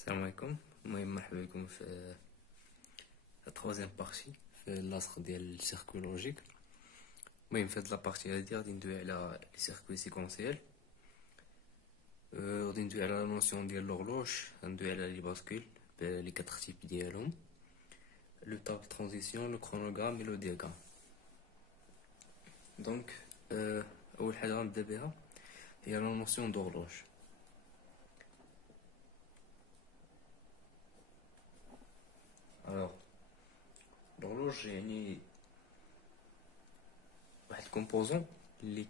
السلام عليكم. المهم مرحبا بكم في التروازيام بارتي في اللاصق ديال السيركوي لوجيك. المهم في هاد لابارتي هادي غادي ندوي على لي سيركوي سيكونسيال، غادي ندوي على لا نوسيون ديال لوغلوج، غندوي على لي باسكول بلي كاتر تيب ديالهم، لو تاب ترانزيسيون، لو كرونوغرام اي لو دياغرام. دونك اول حاجه غنبدا بها هي لا نوسيون دورلوج. الوغ l'horloge يعني واحد الكومبوزون اللي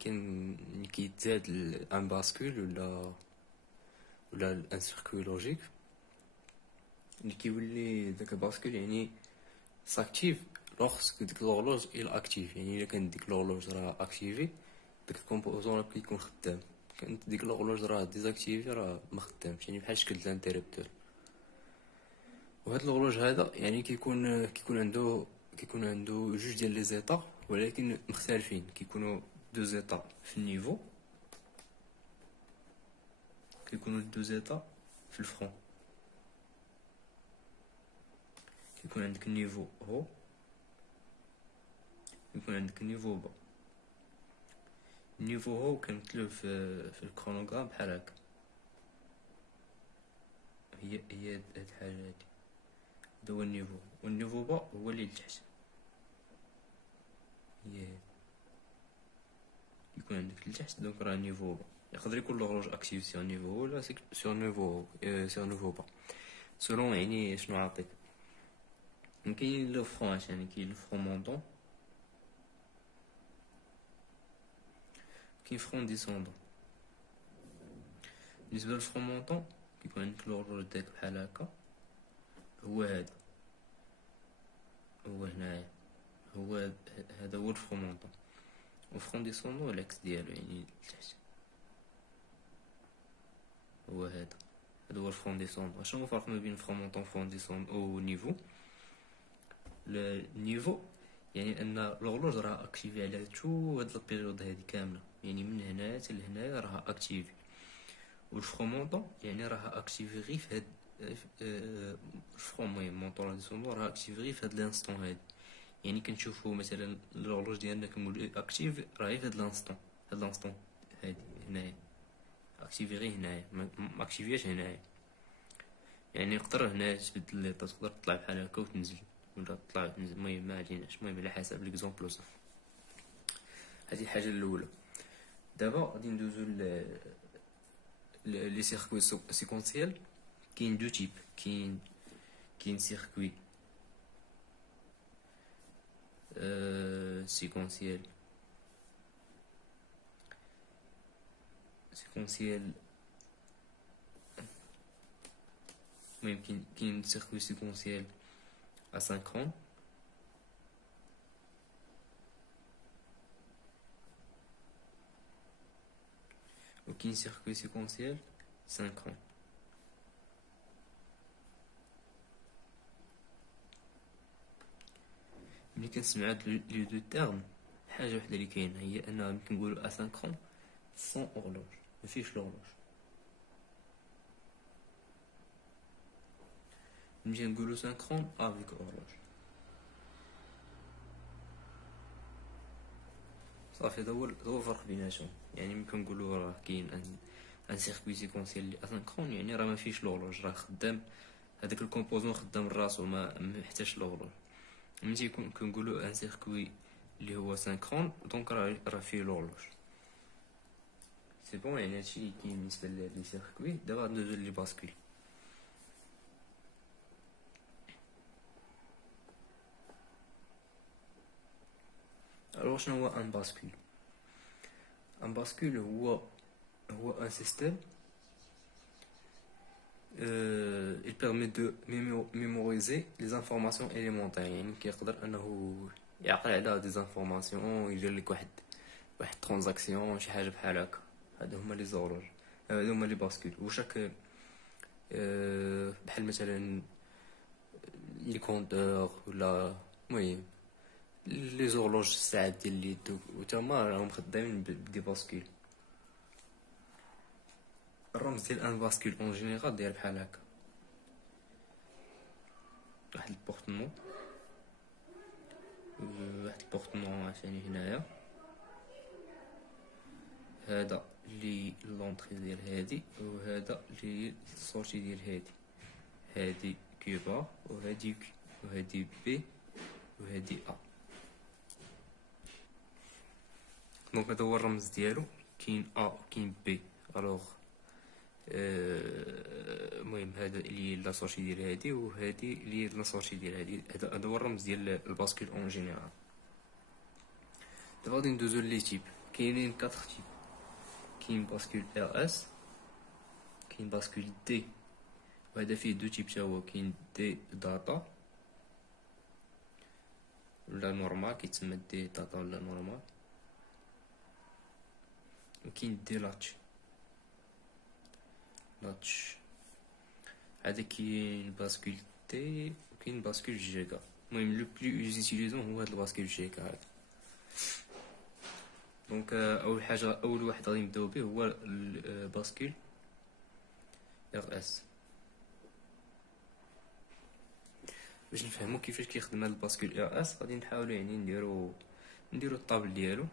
كيتزاد ان باسكول ولا ان سيركوي لوجيك اللي كيولي داك الباسكول يعني ساكتيف لوغسك ديك لورلوج الى اكتيف. يعني الا كانت ديك لورلوج راه اكتيفي داك الكومبوزون راه كيكون خدام، كانت ديك لورلوج راه ديزاكتيفي راه ما خدامش، يعني بحال شكل الانتربتور. وهاد لورلوج هذا يعني كيكون عنده جوج ديال لي زيتا ولكن مختلفين، كيكونوا دو زيتا في النيفو، كيكونوا دو زيتا في الفرون. كيكون عندك النيفو هو، كيكون عندك النيفو با. النيفو هو كنمثلوه في الكرونوغرام بحال هكا، هي هاد الحاجه هادي، هذا هو النيفو. والنيفو با هو اللي لتحت، هي يكون عندك لتحت دونك راه نيفو با. يقدر يكون لوغلوج اكتيف سيغ نيفو ولا سيغ نيفو با سولون يعني شنو عاطيك. كاين لو فرون عشان كاين لو فرون مونطون، كاين فرون ديسوندون. بالنسبه للفرون مونطون كيكون عندك لوغلوج داك بحال هكا، هو هذا، هو هنايا، هذا هو الفرون مونطون. وفرون ديسوندون العكس ديالو يعني لتحت، هو هذا هو الفرون ديسوندون. شنو الفرق ما بين فرون مونطون فرون ديسوندون او نيفو؟ النيفو يعني ان لوغلوج راه اكتيفي على تو هاد البيريود هادي كامله، يعني من هنايا حتى لهنايا راه اكتيفي. والفرون مونطون يعني راه اكتيفي غير في هاد الفرون مونطون ديسوندون راه اكتيفي غير في هاد لانستون هادي. يعني كنشوفو مثلا لوغلوج ديالنا كنقول اكتيف راه غير في هاد لانستون، هاد لانستون هادي هنايا اكتيفي غير هنايا، ما اكتيفياش هنايا. يعني يقدر هنا تبدل لي تقدر تطلع بحال هكا وتنزل ولا تطلع وتنزل، المهم ما عليناش، المهم على حسب ليكزومبل وصف. هذه الحاجه الاولى. دابا غادي ندوزو لي سيركوي سيكونسيال. كاين دو تيب، كاين سيركوي سيكونسيال المهم كاين سيركوي سيكونسيال اسynchron، وكاين سيركوي سيكونسيال سينكرون. ملي كنسمع هاد لي دو تيرم حاجه وحده اللي كاينه هي اننا ملي كنقولوا اسينكرون سون اورلوج، مفيش لورلوج. ملي نقولوا سينكرون افيك اورلوج صافي. هذا هو الفرق بيناتهم. يعني ملي كنقولوا راه كاين ان سيركوي سيكونسيال اللي اسينكرون يعني راه مفيش لورلوج، راه خدام هذاك الكومبوزون خدام راسو ما محتاجش لورلوج. ملي كنقولوا ان سيركوي اللي هو سينكرون دونك راه فيه لورلوج. سي بون، يعني هادشي كاين بالنسبه لي سيركوي. دابا ندوزو لي باسكول. الوغ شنو هو ان باسكول؟ ان باسكول هو ان سيستيم il permet de mémoriser les informations élémentaires. يعني كيقدر انه يعقل على دي زانفورماسيون، يدير لك واحد ترانزاكسيون شي حاجه بحال هكا. هادو هما لي زوروج، هادو هما لي باسكول. وشاك بحال مثلا لي كونتور ولا المهم لي زورلوج الساعات ديال اليد وتما راهم خدامين بدي باسكول. الرمز ديال ان باسكول اون جينيرال داير بحال هكا، واحد البورتمون، واحد البورتمون عشان هنايا. هذا اللي لونطري ديال هادي، وهذا اللي السورتي ديال هادي. هادي كيوبا، وهادي كي، وهادي بي، وهادي ا. دونك هذا هو الرمز ديالو. كاين ا وكاين بي. الوغ المهم هذا اللي لا سورتي ديال هادي، وهادي اللي لا سورتي ديال هادي. هذا هو الرمز ديال الباسكول اون جينيرال. دابا غادي ندوزو لي تيب. كاينين 4 تيب. كاين باسكول ار اس، كاين باسكول دي، وهذا فيه 2 تيب تا هو. كاين دي داتا ولا نورمال، كيتسمى دي داتا ولا نورمال. وكاين دي لاتش. هذا كاين باسكول تي، وكاين باسكول جيجا. المهم لو بلو يوتيليزون هو هذا الباسكول جيجا هذا. دونك اول واحد غادي نبداو به هو الباسكول ار اس. باش نفهمو كيفاش كيخدم هذا الباسكول ار اس غادي نحاولوا يعني نديرو الطابل ديالو.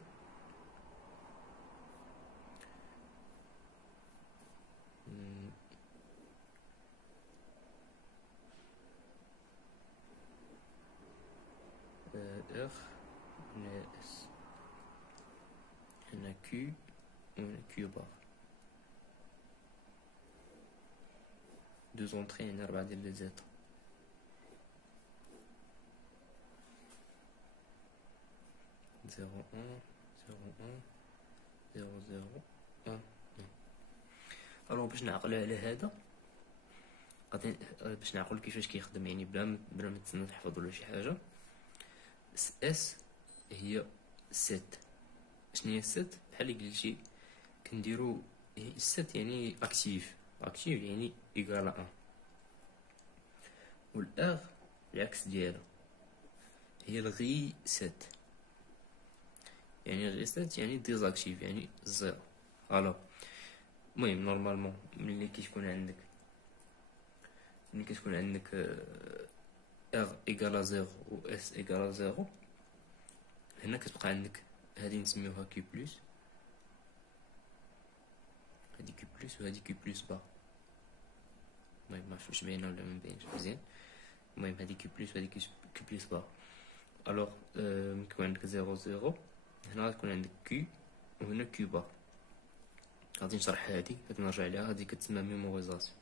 ار هنا اس، هنا كيو، وهنا كيو بار. 2 زونطري، هنا 4 ديال لي زيتا. زيرو ان، زيرو ان، زيرو زيرو ان. الوغ باش نعقلو على هذا غادي باش نعقلو كيفاش كيخدم، يعني بلا ما تسنى تحفظ ولا شي حاجه. اس هي ست. شنو هي الست؟ بحال اللي قلتي كنديرو الست يعني اكتيف يعني ايكال 1. والار العكس ديالها هي الغي ست، يعني غي ست يعني ديزاكتيف يعني زيرو. الو المهم نورمالمون ملي كتكون عندك ار ايكال زيرو و اس ايكال زيرو، هنا كتبقى عندك هادي نسميوها كي بلس، هادي كي بلس وهادي كي بلس با. المهم معرفتش واش باينه ولا مباينش مزيان. المهم هادي كي بلس وهادي كي بلس با. الوغ كيكون عندك زيرو زيرو، هنا غتكون عندك كي، وهنا كي با. غادي نشرح هادي نرجع عليها. هادي كتسمى ميموريزاسيون.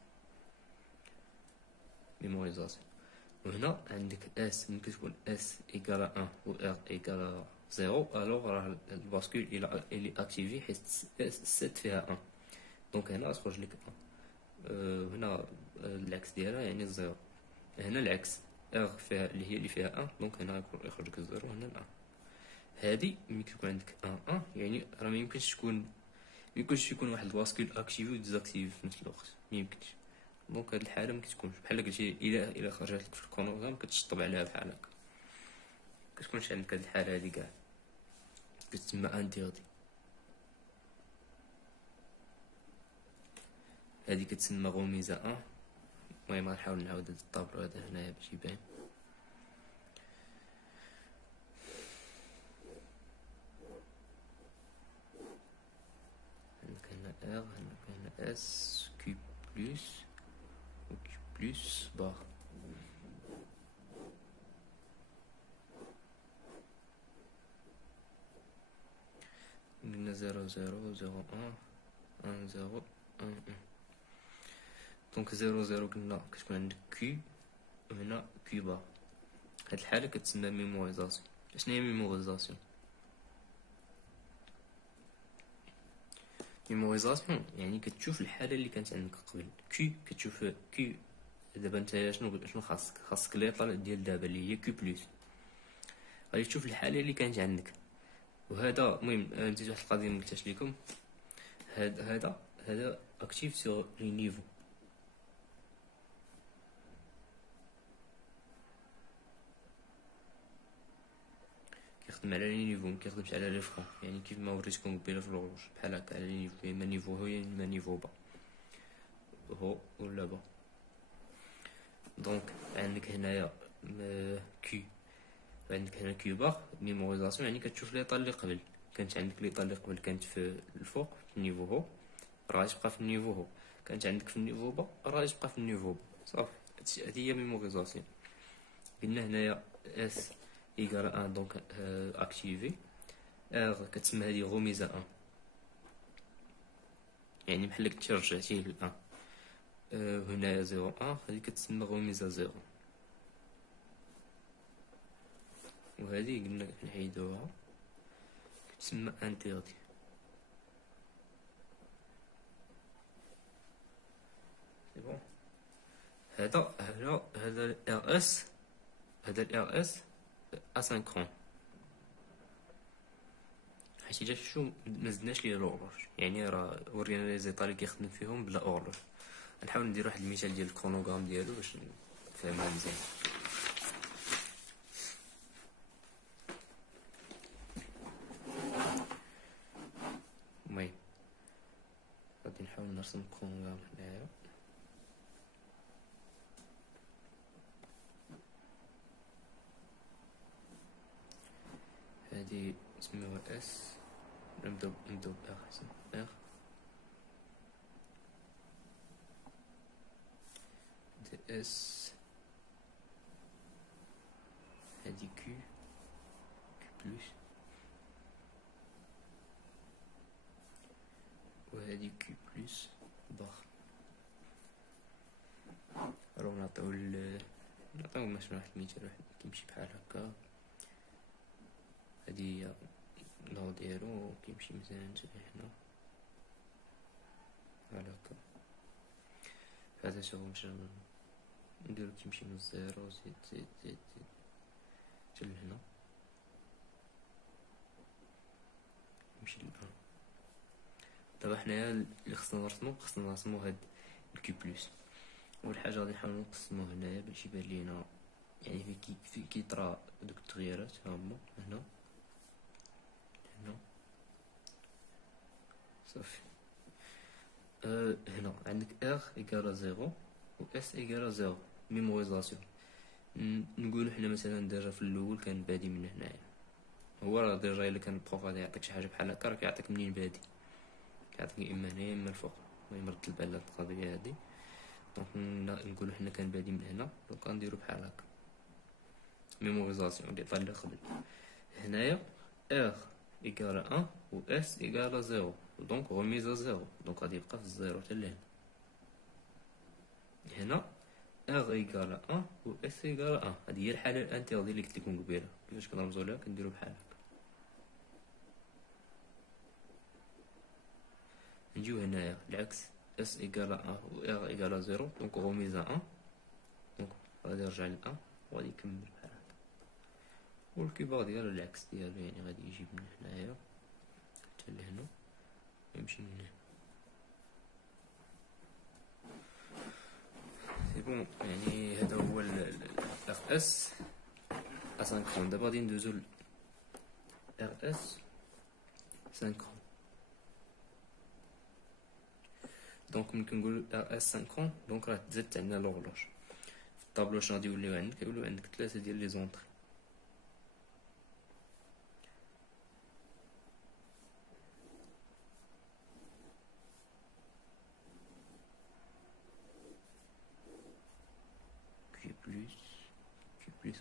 وهنا عندك اس، ملي كتكون اس ايكال 1 و ار ايكال 0، الوغ راه الباسكول الى اكتيفي حيت الست فيها 1. دونك هنا غتخرج لك 1. هنا العكس ديالها يعني 0. هنا العكس، ار فيها اللي فيها 1، دونك هنا يخرج لك 0 وهنا 1. هادي ملي كيكون عندك 1 يعني راه ما يمكنش يكون واحد الباسكول اكتيفي و ديزاكتيفي في نفس الوقت، ما يمكنش. دونك هاد الحاله ما كتكونش بحال قلتي الا خرجت لك في الكونوغرام كتشطب عليها بحال هكا، كتكونش عندك هاد الحاله هادي كاع، كتسمى انديردي. هادي كتسمى غوميزه 1. المهم غنحاول نعاود هاد الطابلو هذا هنايا باش يبان. عندك هنا ار، عندك هنا اس، كيو بلس و كيو بلس بار. قلنا 0 0 0 1 1 0 1 1. دونك 0 0 قلنا كتكون عندك كي، وهنا كي بار. هاد الحاله كتسمى ميموريزاسيون. شنو هي ميموريزاسيون؟ ميموريزاسيون يعني كتشوف الحاله اللي كانت عندك قبل. كي كتشوف كي دابا نتايا شنو خاصك ليطلا ديال دابا اللي هي كي بلس، غادي تشوف الحاله اللي كانت عندك. وهذا المهم نزيد واحد القضيه ما قلتهاش لكم. هذا اكتيف سور لي نيفو. كيخدم على لي نيفو، ما كيخدمش على لي فرون. يعني كيف ما وريتكم قبيله في الروج بحال هكا على لي نيفو، يا اما نيفو هو يا اما نيفو با، هو ولا با. دونك عندك هنايا كي. عندك هنا كي بار ميموريزاسيون، يعني كتشوف ليطا اللي قبل. كانت عندك ليطا اللي قبل كانت في الفوق في النيفو هو، راه غادي تبقى في النيفو هو. كانت عندك في النيفو با، راه غادي تبقى في النيفو با. صافي، هادي هي ميموريزاسيون. قلنا هنايا اس ايكال ان دونك اكتيفي. ار كتسمى هادي غميزه ان، يعني بحال كنتي رجعتيه للان. هنايا زيرو ان، هادي كتسمى غميزه زيرو. وهادي قلنا نحيدوها كتسمى انتيردي. سي بون. هذا الار اس، هذا الار اس اسynchron، حيت الا شفتو مزدناش ليه لوغلوج، يعني راه ورينا لي زيطا اللي كيخدم فيهم بلا اورلوج. غنحاول ندير واحد المثال ديال الكرونوغرام ديالو باش نفهمها مزيان. المهم غادي نحاول نرسم الكرونوغرام هنايا. هادي نسميوها اس، نبداو بار حسن ار. دي اس، هادي كيو بلس، وهادي كيو بلس بار. راه نعطيو مثلا واحد المثال واحد كيمشي بحال هكا. هادي هي النو ديالو كيمشي مزيان حتى هنا بحال هكا. هذا شغل نديرو كيمشي من الزيرو زيد زيد زيد زيد حتى لهنا، يمشي للان. دابا حنايا اللي خصنا نرسمو هاد الكيو بلس. اول حاجه غادي نحاولو نقسمو هنايا باش يبان لينا يعني في كيطرا دوك التغييرات. ها هما هنا هنا صافي. هنا عندك ار ايكالا زيرو و اس ايكالا زيرو. ميموريزاسيون نقولو حنا مثلا ديجا في الاول كان بادي من هنايا. هو راه ديجا الا كان البروف غادي يعطيك شي حاجه بحال هكا راه كيعطيك منين بادي، كيعطيك اما هنايا اما الفوق. المهم رد البال لهاد القضيه هادي. دونك نقولو حنا كان بادي من هنا، دونك غنديرو بحال هكا ميموريزاسيون اللي طالع قبل. هنايا ار ايكالا ان و اس ايكالا زيرو، دونك غميزه زيرو، دونك غادي يبقى في الزيرو حتى لهنا. هنا ار ايكالا ان و اس ايكالا ان، هادي هي الحاله الانتيردي اللي قلت لكم قبيله. كيفاش كنرمزو لها؟ كنديرو بحال هكا. نجيو هنايا العكس، اس ايكالا ان و ار ايكالا زيرو، دونك غميزه ان، دونك غادي يرجع ل ان وغادي يكمل بحال هكا. والكيبار ديالو العكس ديالو، يعني غادي يجي من هنايا حتى لهنا ويمشي من هنا. سي بون، يعني هذا هو ار اس اسynchron. دابا غادي ندوزو ل ار اس سينكرون. دونك ملي كنقولو ار اس سينكرون، دونك راه تزاد عندنا لوغلوج. في الطابلو شنو غادي يوليو عندك؟ يوليو عندك 3 ديال لي زونطري. Q plus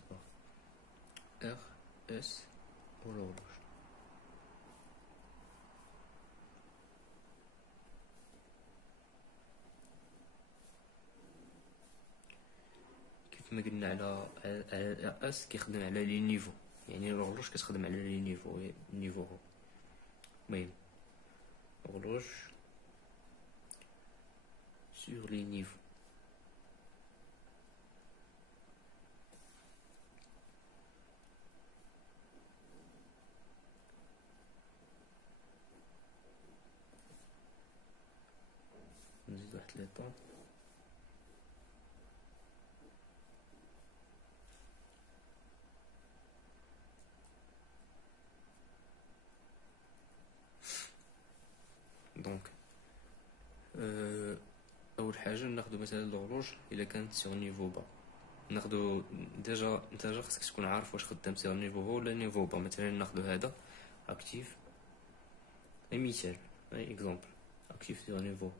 R S l'horloge. كيف ما قلنا على اس كيخدم على لي نيفو، يعني l'horloge كتخدم على لي نيفو هو. المهم l'horloge sur les niveaux. نزيد واحد لي طون. دونك اول حاجه ناخذ مثلا l'horloge الا كانت سيغ نيفو با، ناخدو ديجا خاصك تكون عارف واش خدام سيغ نيفو هو ولا نيفو با. مثلا ناخدو هذا اكتيف، اي مثال، اي اكزومبل، اكتيف سيغ نيفو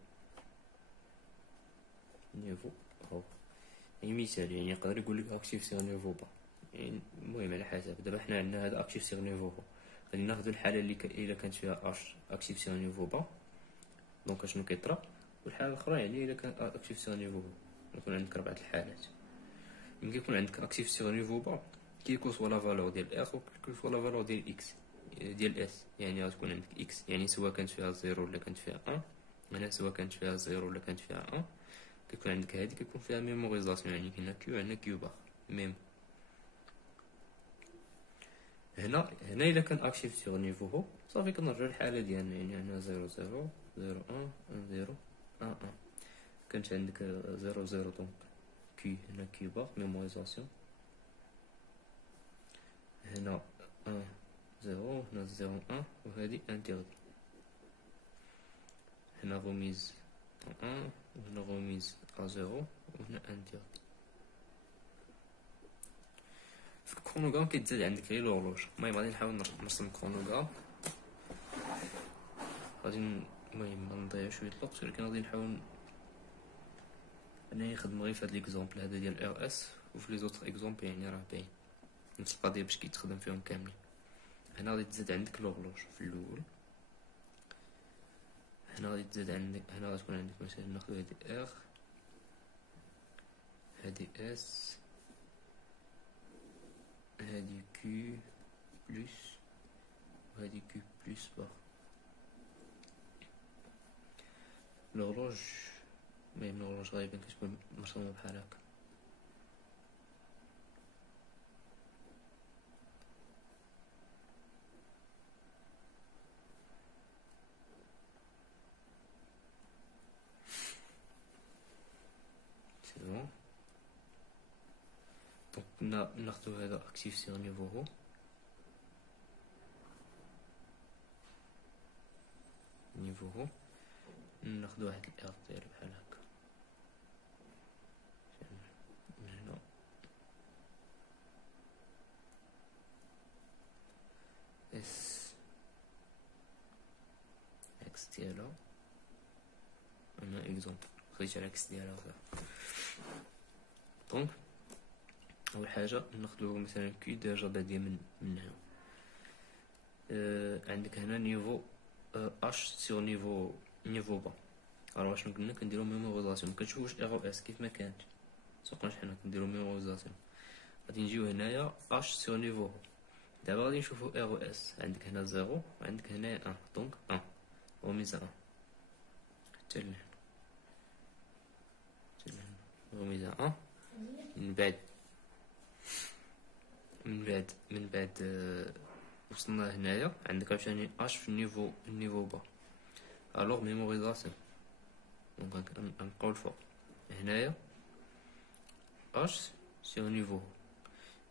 هو اي مثال. يعني يقدر يقول لك اكتيف سيغ نيفو با، يعني المهم على حسب. دابا حنا عندنا هذا اكتيف سيغ نيفو هو، غادي ناخدو الحاله اللي الا كانت فيها اش اكتيف سيغ نيفو با، دونك اشنو كيطرا. والحاله الاخرى يعني الا كان اكتيف سيغ نيفو هو، يكون عندك 4 الحالات. ملي يكون عندك اكتيف سيغ نيفو با، كيكون سوا لا فالور ديال ار وكيكون سوا لا فالور ديال اكس ديال اس، يعني غتكون عندك اكس يعني سواء كانت فيها 0 ولا كانت فيها 1. هنا سواء كانت فيها 0 ولا كانت فيها 1 كيكون عندك هادي كيكون فيها ميموريزاسيون، يعني هنا كيو هنا كيو بار ميم. هنا الا كان اكتيف سيغ نيفو هو صافي كنرجعو للحاله ديالنا، يعني هنا 0 0 0 1 0 1 1. كانت عندك 0 0 دونك كي هنا كيو بار ميموريزاسيون. هنا 1 0 هنا 0 1 وهذه انتيردي. هنا غوميز 1 وهنا غوميز ا 0 وهنا انتيردي. في الكرونوغرام كيتزاد عندك غير لورلوج. المهم غادي نحاول نرسم الكرونوغرام. غادي المهم ما نضيعش شويه الوقت، ولكن غادي نحاول انني نخدم غير في هاد ليكزومبل هذا ديال ار اس، وفي لي زوطخ اكزومبل يعني راه باين نفس القضيه باش كيتخدم فيهم كاملين. هنا غادي تزاد عندك لورلوج في الاول. هنا غادي تزاد عندك، هنا غتكون عندك مثلا ناخذ هادي ار، هادي اس، هادي كيو بلس وهادي كيو بلس بار. لورلوج المهم لورلوج غالبا كتكون مرسومه بحال هكا. سي بون. دونك ناخدو هذا اكتيف سيغ نيفو هو، ناخدو واحد الار ديالو بحال هكا من هنا. اس اكس ديالها انا اكزومبل خديت على اكس ديالها صافي. دونك اول حاجه ناخدو مثلا كي ديجا باديه من هنا. عندك هنا نيفو اش سيغ نيفو با. راه شنو قلنا كنديرو ميموريزاسيون، مكنشوفوش ار او اس كيف ما كانت، سوقناش حنا كنديرو ميموريزاسيون. غادي نجيو هنايا اش سيغ نيفو. دابا غادي نشوفو ار او اس، عندك هنا 0 وعندك هنا 1 دونك 1 غوميزا 1 حتى لهنا، غوميزا 1. من بعد وصلنا هنايا عندك عاوتاني اش في النيفو با. الوغ ميموريزاسيون دونك غنبقاو الفوق هنايا اش سيغ نيفو.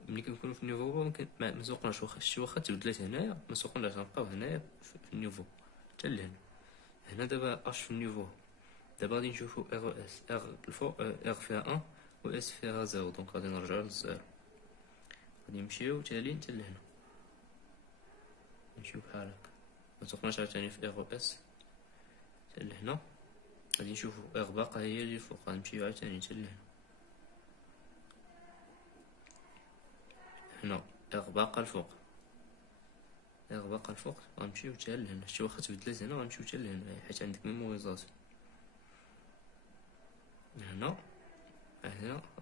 ملي كنكونو في النيفو با ما سوقناش، واخا تبدلات هنايا ما سوقناش، غنبقاو هنايا في النيفو حتى لهنا. هنا دابا اش في النيفو. دابا غادي نشوفو ار اس، ار الفوق ار فيها 1 و اس فيها 0 دونك غادي نرجعو للزيرو. غادي نمشيو تالي حتى لهنا، نمشيو بحال هكا ما سوقناش عاوتاني في ار اس حتى لهنا. غادي نشوفو ار باقا هي اللي الفوق، غنمشيو عاوتاني حتى لهنا. هنا ار باقا الفوق، غنمشيو حتى لهنا. شتي واخا تبدلات هنا غنمشيو حتى لهنا حيت عندك ميموريزاسيون.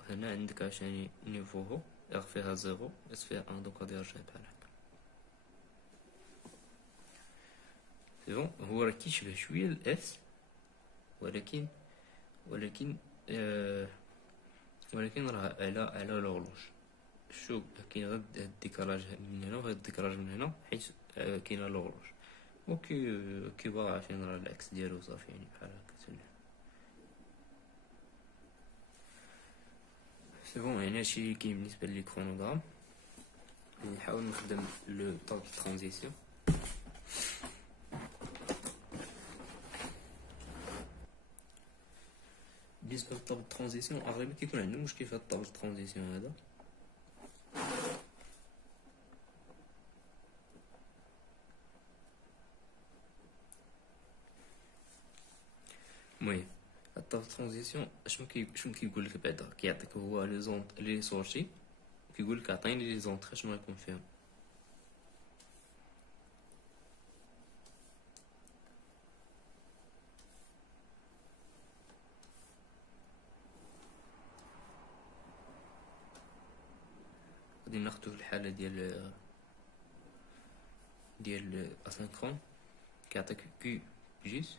هنا عندك عشان نيفو هو ار فيها 0 اس فيها 1 دونك غادي يرجع بحال هكا. سي بون. هو راه كيشبه شويه الاس، ولكن راه على لورلوج. شوف كاين غير الديكالاج من هنا وهاد الديكالاج من هنا حيت كاينه لورلوج، كيبقى عارفين راه العكس ديالو صافي، يعني بحال هكا تسلم. سي بون. يعني هادشي كاين بالنسبه لي كرونوغرام. نحاول نخدم لو طاب ترانزيسيون. بالنسبه للطابل ترانزيسيون اغلبيه كيكون عندهم مشكل في هذا الطابل ترانزيسيون هذا. المهم الطابل ترانزيسيون شنو كيقول لك بعدا، كيعطيك هو لي سورتي وكيقول لك عطيني لي زونطري شنو غيكون فيهم. غادي ناخدو في الحاله ديال اسينكرون، كيعطيك كيو جيس،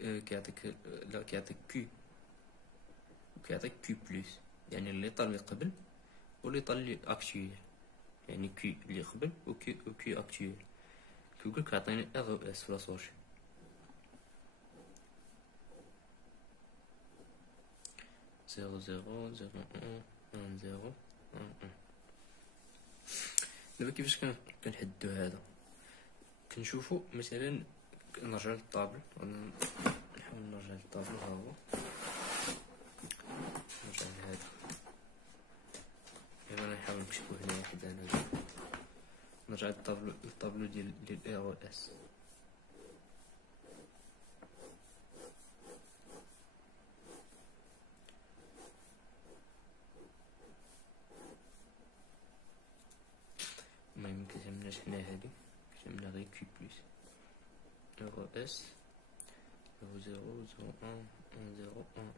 كيعطيك كيو وكيعطيك كيو بلس، يعني اللي طال اللي قبل واللي طال اللي اكتويل، يعني كيو اللي قبل وكيو اكتويل. كيقولك عطيني ار او اس في لا سورتي. زيرو زيرو زيرو ان زيرو ان. دابا كيفاش كنحددو هذا؟ كنشوفو مثلا، نرجع للطابل، نحاول نرجع للطابل، ها هو نرجع لهذا، انا نحاول نكتبو هنا حدا هنا، نرجع للطابلو ديال ار او اس. المهم كتهمناش حنا هادي، كتهمنا غير كيو بلس ار او اس زيرو زيرو زيرو ان ان زيرو ان.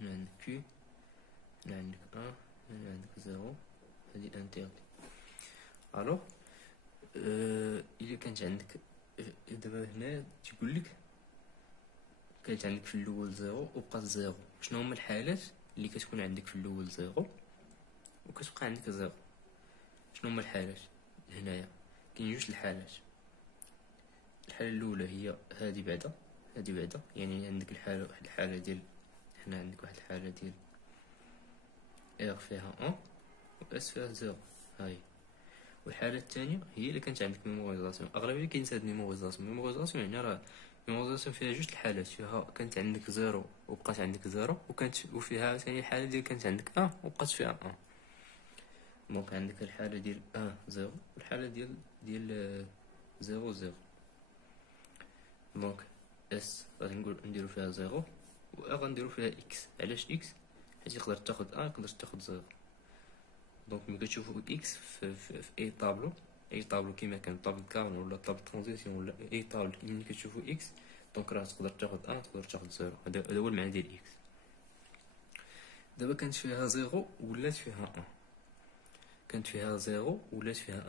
هنا عندك كيو، هنا عندك ان، هنا عندك زيرو، هادي انتيردي. الوغ الا كانت عندك دابا هنا تيقولك كانت عندك في الاول زيرو وبقات زيرو، شنو هما الحالات اللي كتكون عندك في الاول زيرو وكتبقى عندك زيرو؟ شنو هما الحالات؟ هنايا كاين جوج الحالات. الحاله الاولى هي هذه بعدا، يعني عندك واحد الحاله ديال، هنا عندك واحد الحاله ديال ار فيها 1 و اس فيها زيرو، هاي. والحاله الثانيه هي اللي كانت عندك ميموريزاسيون. اغلبيه كينسى ميموريزاسيون يعني راه ميموريزاسيون فيها جوج الحالات، فيها كانت عندك زيرو وبقات عندك زيرو، وفيها ثاني الحاله ديال كانت عندك 1 وبقات فيها 1. دونك عندك الحاله ديال 1 زيرو والحاله ديال زيرو زيرو. دونك اس غادي نديرو فيها زيرو و ا غنديرو فيها اكس. علاش اكس؟ حيت يقدر تاخد ا يقدر تاخد زيرو. دونك ملي كتشوفو اكس في اي طابلو كيما كان طابل كارن ولا طابل ترانزيسيون ولا اي طابل، ملي كتشوفو اكس دونك راه تقدر تاخد ا تقدر تاخد زيرو. هذا هو المعنى ديال اكس. دابا كانت فيها زيرو ولات فيها 1، كانت فيها زيرو ولات فيها 1.